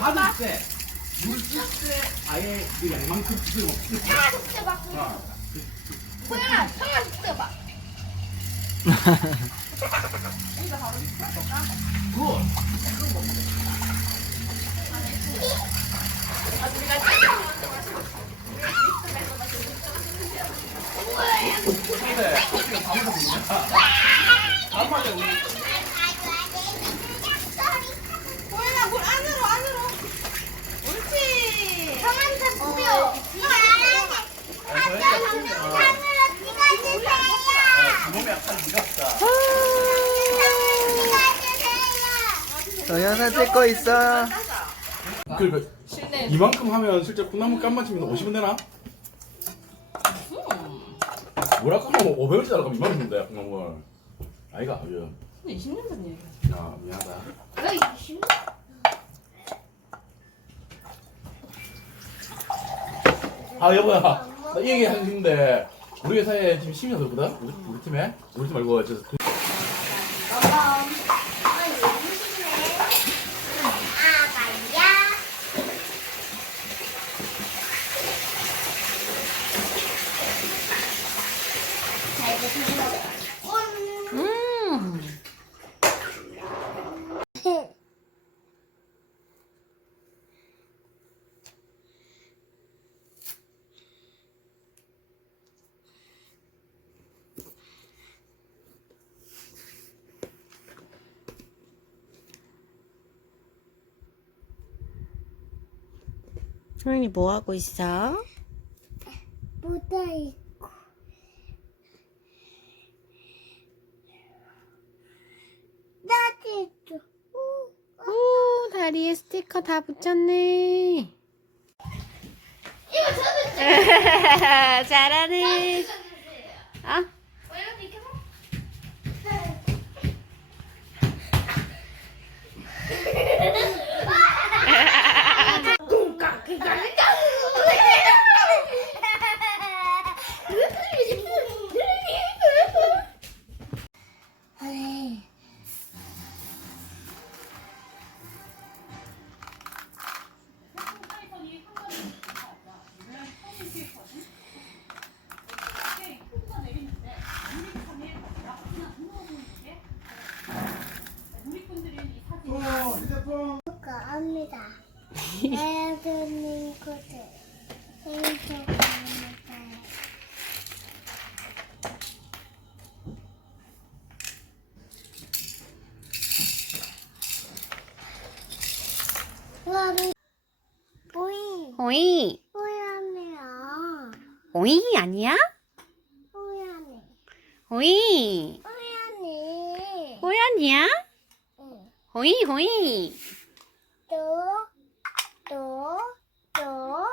받을 때, 물쓸때 아예 그 양만큼 지금 없지. 하나 진짜 막 우연아 청아 진짜 막 굿. 근데 밥을 먹는 밥을 먹는 우연아 물 안으로 안으로 옳지 형한테 뿌려 몸에 약간 미갑다. 동영상 찍고 있어. 그 이만큼 하면 실제 콩나물 깐맛집인데 50원 되나? 뭐라 하면 500원짜리 나가면 이만큼인데 콩나물. 아이가 아유. 20년 전 얘기야. 아 미안하다. 왜 이십? 아 여보야 나이 얘기 하는데 우리 회사에 지금 시민이 들었거든? 우리, 우리 팀에? 우리 팀 말고 저 그- 음. 소연이 뭐 하고 있어? 오, 다리에 스티커 다 붙였네. 잘하네. 코드. 오이 오이. 오야네요. 오이 아니야? 오야네. 오이. 오야네. 오야니야? 응. 오이, 오이. 또, 또, 또,